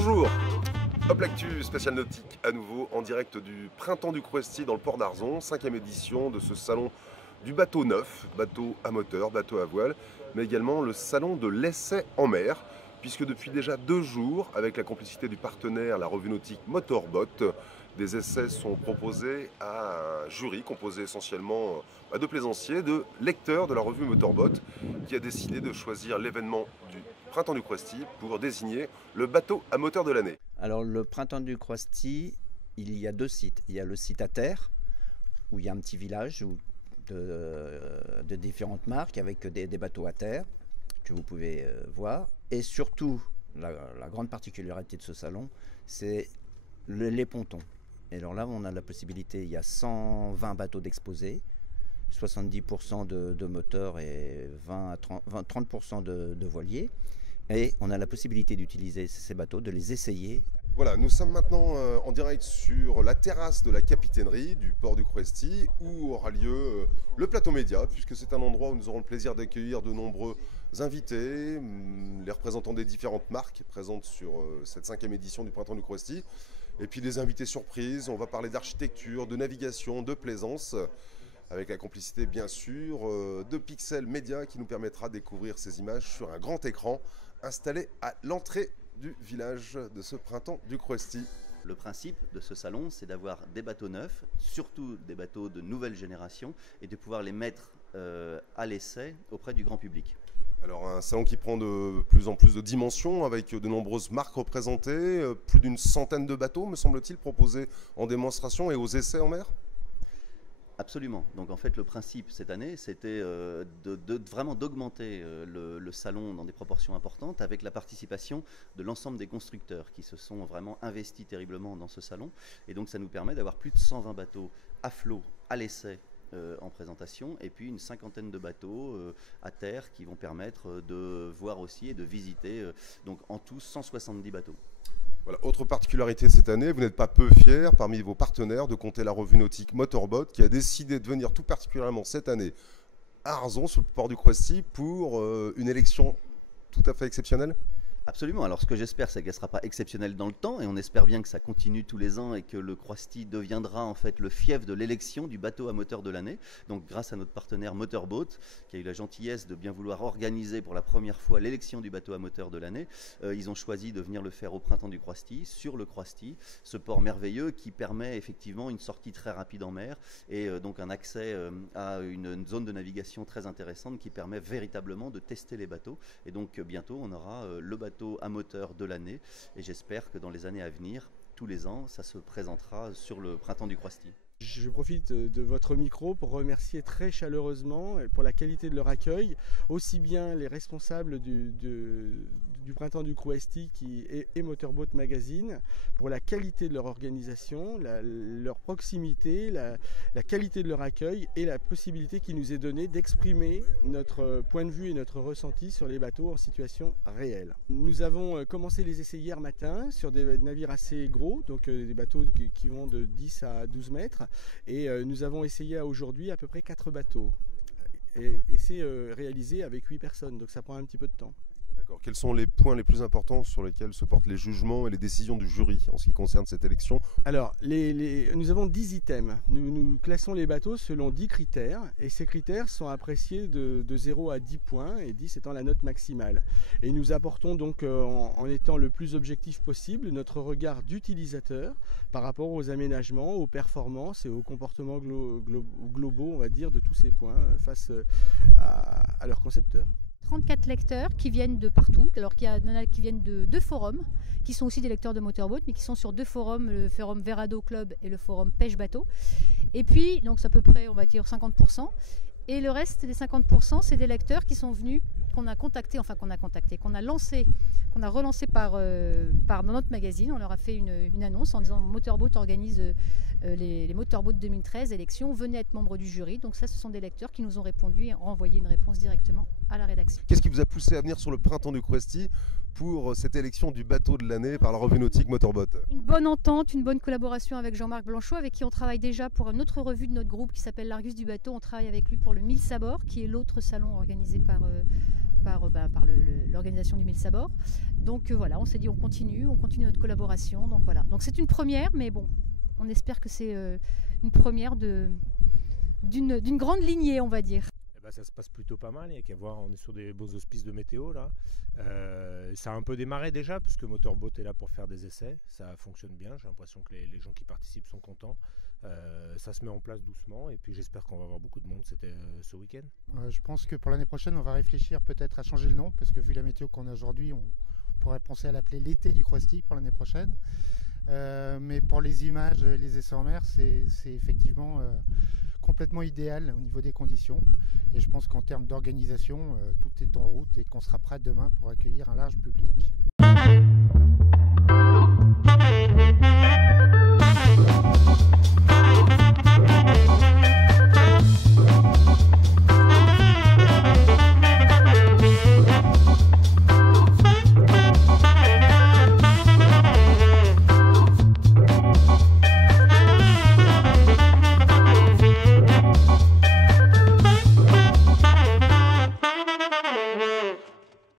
Bonjour, Hop l'actu spécial nautique à nouveau en direct du Printemps du Crouesty dans le port d'Arzon, 5e édition de ce salon du bateau neuf, bateau à moteur, bateau à voile, mais également le salon de l'essai en mer, puisque depuis déjà 2 jours, avec la complicité du partenaire, la revue nautique Motorbot, des essais sont proposés à un jury composé essentiellement de plaisanciers, de lecteurs de la revue Motorbot, qui a décidé de choisir l'événement du Printemps du Crouesty pour désigner le bateau à moteur de l'année. Alors le Printemps du Crouesty, il y a 2 sites. Il y a le site à terre, où il y a un petit village de différentes marques avec des bateaux à terre que vous pouvez voir. Et surtout, la grande particularité de ce salon, c'est les pontons. Et alors là, on a la possibilité, il y a 120 bateaux d'exposés, 70% de moteurs et 30% de voiliers. Et on a la possibilité d'utiliser ces bateaux, de les essayer. Voilà, nous sommes maintenant en direct sur la terrasse de la capitainerie du port du Crouesty où aura lieu le plateau média, puisque c'est un endroit où nous aurons le plaisir d'accueillir de nombreux invités, les représentants des différentes marques présentes sur cette 5e édition du Printemps du Crouesty, et puis des invités surprises. On va parler d'architecture, de navigation, de plaisance, avec la complicité bien sûr de Pixel Media qui nous permettra de découvrir ces images sur un grand écran installé à l'entrée du village de ce Printemps du Crouesty. Le principe de ce salon, c'est d'avoir des bateaux neufs, surtout des bateaux de nouvelle génération, et de pouvoir les mettre à l'essai auprès du grand public. Alors un salon qui prend de plus en plus de dimensions avec de nombreuses marques représentées, plus d'une centaine de bateaux me semble-t-il proposés en démonstration et aux essais en mer. Absolument. Donc en fait le principe cette année c'était vraiment d'augmenter le salon dans des proportions importantes avec la participation de l'ensemble des constructeurs qui se sont vraiment investis terriblement dans ce salon, et donc ça nous permet d'avoir plus de 120 bateaux à flot à l'essai en présentation, et puis une 50aine de bateaux à terre qui vont permettre de voir aussi et de visiter, donc en tout 170 bateaux. Voilà, autre particularité cette année, vous n'êtes pas peu fiers parmi vos partenaires de compter la revue nautique Motorbot qui a décidé de venir tout particulièrement cette année à Arzon sur le port du Crouesty pour une élection tout à fait exceptionnelle. Absolument. Alors ce que j'espère, c'est qu'elle ne sera pas exceptionnelle dans le temps, et on espère bien que ça continue tous les ans et que le Crouesty deviendra en fait le fief de l'élection du bateau à moteur de l'année. Donc grâce à notre partenaire Motorbot, qui a eu la gentillesse de bien vouloir organiser pour la première fois l'élection du bateau à moteur de l'année, ils ont choisi de venir le faire au Printemps du Crouesty, sur le Crouesty, ce port merveilleux qui permet effectivement une sortie très rapide en mer et donc un accès à une zone de navigation très intéressante qui permet véritablement de tester les bateaux. Et donc bientôt on aura le bateau à moteur de l'année, et j'espère que dans les années à venir, tous les ans, ça se présentera sur le Printemps du Crouesty. Je profite de votre micro pour remercier très chaleureusement pour la qualité de leur accueil, aussi bien les responsables du Printemps du Crouesty et Motorboat Magazine, pour la qualité de leur organisation, leur proximité, la qualité de leur accueil et la possibilité qui nous est donnée d'exprimer notre point de vue et notre ressenti sur les bateaux en situation réelle. Nous avons commencé les essais hier matin sur des navires assez gros, donc des bateaux qui vont de 10 à 12 mètres. Et nous avons essayé aujourd'hui à peu près 4 bateaux. Et c'est réalisé avec 8 personnes, donc ça prend un petit peu de temps. D'accord. Quels sont les points les plus importants sur lesquels se portent les jugements et les décisions du jury en ce qui concerne cette élection? Alors, nous avons 10 items. Nous classons les bateaux selon 10 critères, et ces critères sont appréciés de 0 à 10 points, et 10 étant la note maximale. Et nous apportons donc, en étant le plus objectif possible, notre regard d'utilisateur par rapport aux aménagements, aux performances et aux comportements globaux, on va dire, de tous ces points face à leurs concepteurs. 34 lecteurs qui viennent de partout, alors qu'il y en a qui viennent de 2 forums, qui sont aussi des lecteurs de Motorboat, mais qui sont sur 2 forums, le forum Verado Club et le forum Pêche Bateau. Et puis, donc c'est à peu près, on va dire, 50%. Et le reste des 50%, c'est des lecteurs qui sont venus, qu'on a lancé, qu'on a relancé par dans notre magazine. On leur a fait une annonce en disant Motorboat organise les Motorboat 2013 élections, venez être membre du jury. Donc ça, ce sont des lecteurs qui nous ont répondu et ont renvoyé une réponse directement à la rédaction. Qu'est-ce qui vous a poussé à venir sur le Printemps du Crouesty pour cette élection du bateau de l'année par la revue nautique Motorbot? Une bonne entente, une bonne collaboration avec Jean-Marc Blanchot, avec qui on travaille déjà pour une autre revue de notre groupe qui s'appelle l'Argus du bateau. On travaille avec lui pour le 1000 Sabords, qui est l'autre salon organisé par l'organisation du 1000 sabords. Donc voilà, on s'est dit on continue notre collaboration. Donc voilà, donc c'est une première, mais bon, on espère que c'est une première d'une grande lignée, on va dire. Ça se passe plutôt pas mal, il n'y a qu'à voir, on est sur des beaux auspices de météo là. Ça a un peu démarré déjà, puisque Motorboat est là pour faire des essais, ça fonctionne bien, j'ai l'impression que les gens qui participent sont contents. Ça se met en place doucement, et puis j'espère qu'on va avoir beaucoup de monde ce week-end. Je pense que pour l'année prochaine, on va réfléchir peut-être à changer le nom, parce que vu la météo qu'on a aujourd'hui, on pourrait penser à l'appeler l'été du Croisty pour l'année prochaine. Mais pour les images, les essais en mer, c'est effectivement complètement idéal au niveau des conditions. Et je pense qu'en termes d'organisation, tout est en route et qu'on sera prêt demain pour accueillir un large public.